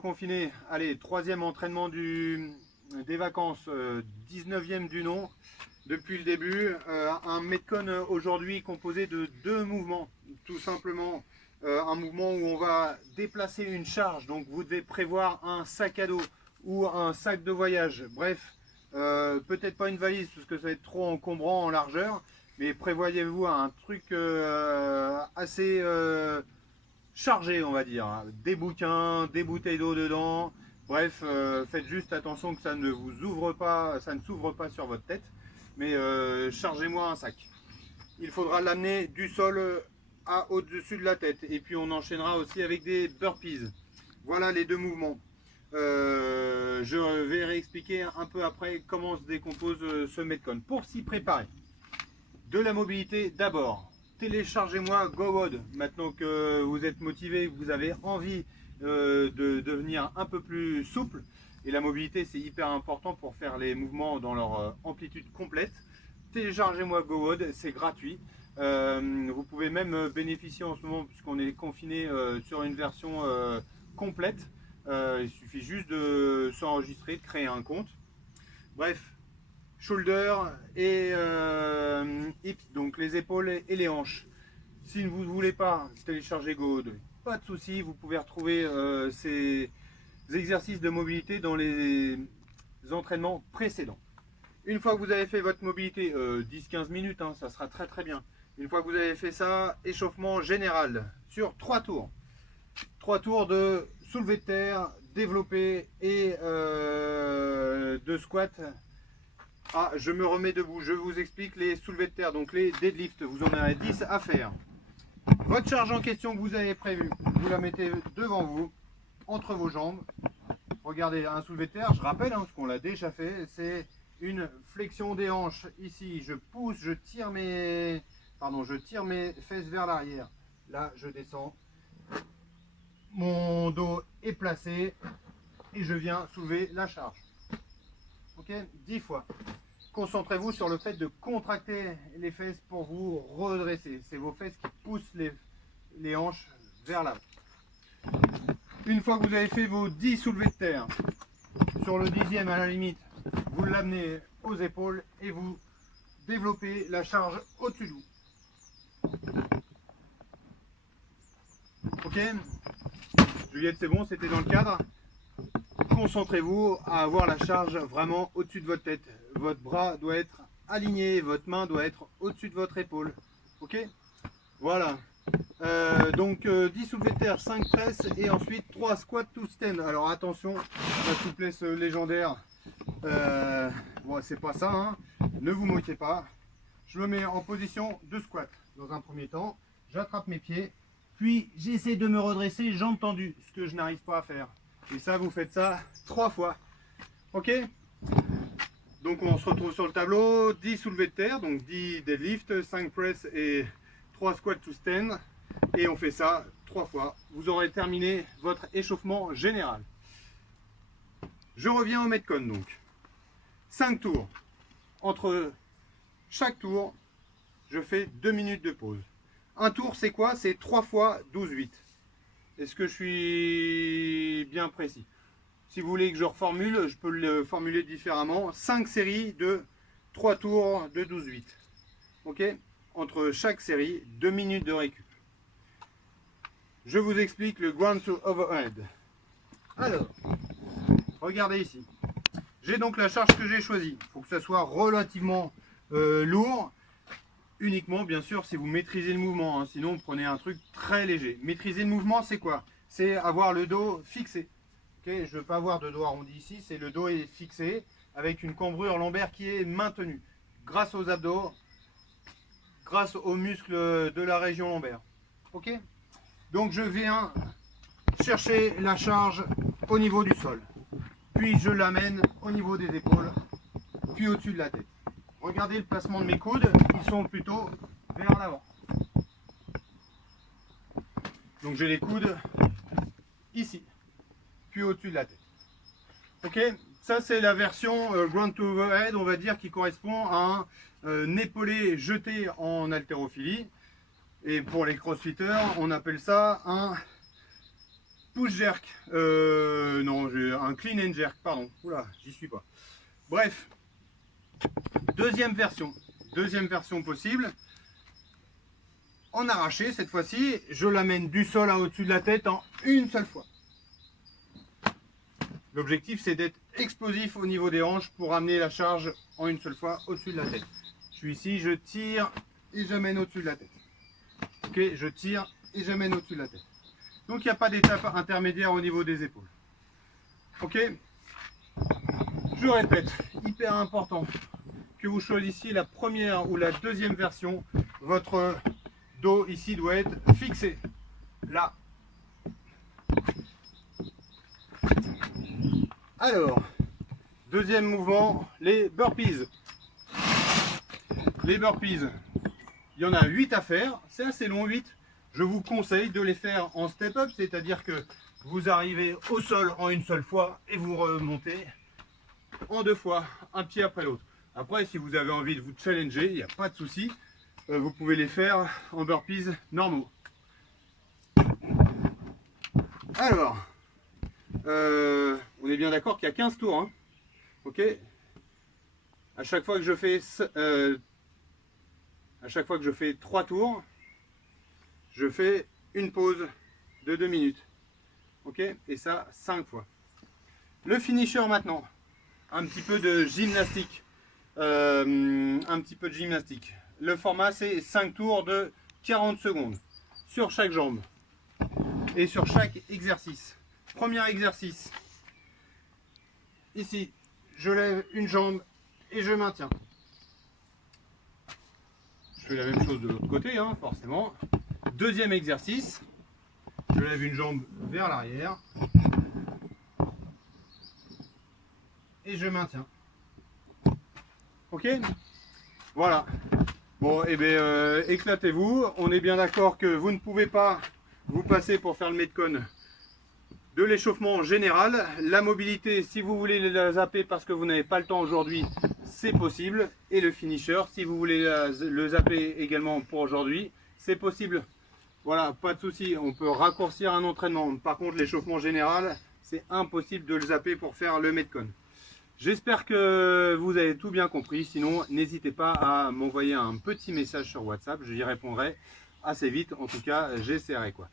confiné. Allez, troisième entraînement des vacances, 19e du nom depuis le début. Un Metcon aujourd'hui composé de deux mouvements. Tout simplement un mouvement où on va déplacer une charge. Donc vous devez prévoir un sac à dos ou un sac de voyage. Bref, peut-être pas une valise parce que ça va être trop encombrant en largeur. Mais prévoyez-vous un truc assez chargé, on va dire. Des bouquins, des bouteilles d'eau dedans. Bref, faites juste attention que ça ne vous ouvre pas, ça ne s'ouvre pas sur votre tête. Mais chargez-moi un sac. Il faudra l'amener du sol au-dessus de la tête. Et puis on enchaînera aussi avec des burpees. Voilà les deux mouvements. Je vais réexpliquer un peu après comment se décompose ce Metcon. Pour s'y préparer, de la mobilité d'abord. Téléchargez-moi GoWOD. Maintenant que vous êtes motivé, que vous avez envie de devenir un peu plus souple. Et la mobilité, c'est hyper important pour faire les mouvements dans leur amplitude complète. Téléchargez-moi GoWOD, c'est gratuit. Vous pouvez même bénéficier en ce moment, puisqu'on est confiné sur une version complète. Il suffit juste de s'enregistrer, de créer un compte. Bref, shoulder et hips, donc les épaules et les hanches. Si vous ne voulez pas télécharger GoWOD, pas de souci, vous pouvez retrouver ces exercices de mobilité dans les entraînements précédents. Une fois que vous avez fait votre mobilité, 10-15 minutes, hein, ça sera très bien. Une fois que vous avez fait ça, échauffement général sur 3 tours. 3 tours de soulevé de terre, développé et de squat. Ah, je me remets debout, je vous explique les soulevés de terre, donc les deadlifts, vous en avez 10 à faire. Votre charge en question que vous avez prévue, vous la mettez devant vous, entre vos jambes. Regardez, un soulevé de terre, je rappelle, hein, ce qu'on l'a déjà fait, c'est une flexion des hanches. Ici, je pousse, je tire mes fesses vers l'arrière. Là, je descends. Mon dos est placé et je viens soulever la charge. Ok, 10 fois. Concentrez-vous sur le fait de contracter les fesses pour vous redresser. C'est vos fesses qui poussent les hanches vers l'avant. Une fois que vous avez fait vos 10 soulevés de terre, sur le 10e à la limite, vous l'amenez aux épaules et vous développez la charge au-dessus de vous. Ok, Juliette, c'est bon, c'était dans le cadre. Concentrez-vous à avoir la charge vraiment au-dessus de votre tête. Votre bras doit être aligné, votre main doit être au-dessus de votre épaule. Ok, voilà. Donc 10 soulevés de terre, 5 presses et ensuite 3 squats to stand. Alors attention, la souplesse légendaire, bon, c'est pas ça, hein. Ne vous moquez pas. Je me mets en position de squat dans un premier temps. J'attrape mes pieds, puis j'essaie de me redresser jambes tendues, ce que je n'arrive pas à faire. Et ça, vous faites ça 3 fois. Ok? Donc on se retrouve sur le tableau, 10 soulevés de terre, donc 10 deadlift, 5 press et 3 squats to stand. Et on fait ça 3 fois. Vous aurez terminé votre échauffement général. Je reviens au Metcon donc. 5 tours. Entre chaque tour, je fais 2 minutes de pause. Un tour, c'est quoi? C'est 3 fois 12-8. Est-ce que je suis bien précis? Si vous voulez que je reformule, je peux le formuler différemment. 5 séries de 3 tours de 12-8. Ok? Entre chaque série, 2 minutes de récup. Je vous explique le ground to overhead. Alors, regardez ici. J'ai donc la charge que j'ai choisie. Il faut que ça soit relativement lourd. Uniquement, bien sûr, si vous maîtrisez le mouvement. Hein. Sinon, prenez un truc très léger. Maîtriser le mouvement, c'est quoi? C'est avoir le dos fixé. Okay, je ne veux pas avoir de dos arrondi ici. C'est le dos est fixé avec une cambrure lombaire qui est maintenue grâce aux abdos, grâce aux muscles de la région lombaire. Ok? Donc, je viens chercher la charge au niveau du sol. Puis, je l'amène au niveau des épaules, puis au-dessus de la tête. Regardez le placement de mes coudes, ils sont plutôt vers l'avant. Donc j'ai les coudes ici, puis au-dessus de la tête. Ok, ça c'est la version ground to overhead, on va dire, qui correspond à un épaulé jeté en haltérophilie. Et pour les crossfitters, on appelle ça un push jerk. Non, j'ai un clean and jerk, pardon. Oula, j'y suis pas. Bref, deuxième version possible. En arraché, cette fois-ci, je l'amène du sol à au-dessus de la tête en une seule fois. L'objectif, c'est d'être explosif au niveau des hanches pour amener la charge en une seule fois au-dessus de la tête. Je suis ici, je tire et j'amène au-dessus de la tête. Ok, je tire et j'amène au-dessus de la tête. Donc, il n'y a pas d'étape intermédiaire au niveau des épaules. Ok, je répète, hyper important que vous choisissiez la première ou la deuxième version. Votre dos ici doit être fixé là. Alors, deuxième mouvement, les burpees. Les burpees, il y en a 8 à faire, c'est assez long, 8. Je vous conseille de les faire en step-up, c'est-à-dire que vous arrivez au sol en une seule fois et vous remontez en 2 fois, un pied après l'autre. Après, si vous avez envie de vous challenger, il n'y a pas de souci. Vous pouvez les faire en burpees normaux. Alors, on est bien d'accord qu'il y a 15 tours. Hein. Ok. À chaque fois que je fais 3 tours, je fais une pause de 2 minutes. Ok. Et ça 5 fois. Le finisher maintenant. Un petit peu de gymnastique. Le format, c'est 5 tours de 40 secondes sur chaque jambe et sur chaque exercice. Premier exercice. Ici, je lève une jambe et je maintiens. Je fais la même chose de l'autre côté, hein, forcément. Deuxième exercice. Je lève une jambe vers l'arrière et je maintiens. Ok, voilà. Bon, et bien, éclatez-vous. On est bien d'accord que vous ne pouvez pas vous passer pour faire le Metcon de l'échauffement général. La mobilité, si vous voulez la zapper parce que vous n'avez pas le temps aujourd'hui, c'est possible. Et le finisher, si vous voulez le zapper également pour aujourd'hui, c'est possible. Voilà, pas de souci. On peut raccourcir un entraînement. Par contre, l'échauffement général, c'est impossible de le zapper pour faire le Metcon. J'espère que vous avez tout bien compris. Sinon, n'hésitez pas à m'envoyer un petit message sur WhatsApp. J'y répondrai assez vite. En tout cas, j'essaierai quoi.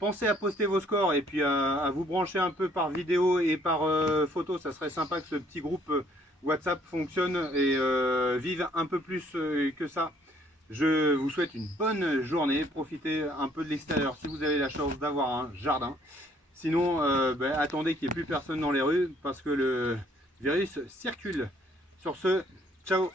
Pensez à poster vos scores et puis à vous brancher un peu par vidéo et par photo. Ça serait sympa que ce petit groupe WhatsApp fonctionne et vive un peu plus que ça. Je vous souhaite une bonne journée. Profitez un peu de l'extérieur si vous avez la chance d'avoir un jardin. Sinon, attendez qu'il n'y ait plus personne dans les rues parce que le virus circule. Sur ce, ciao!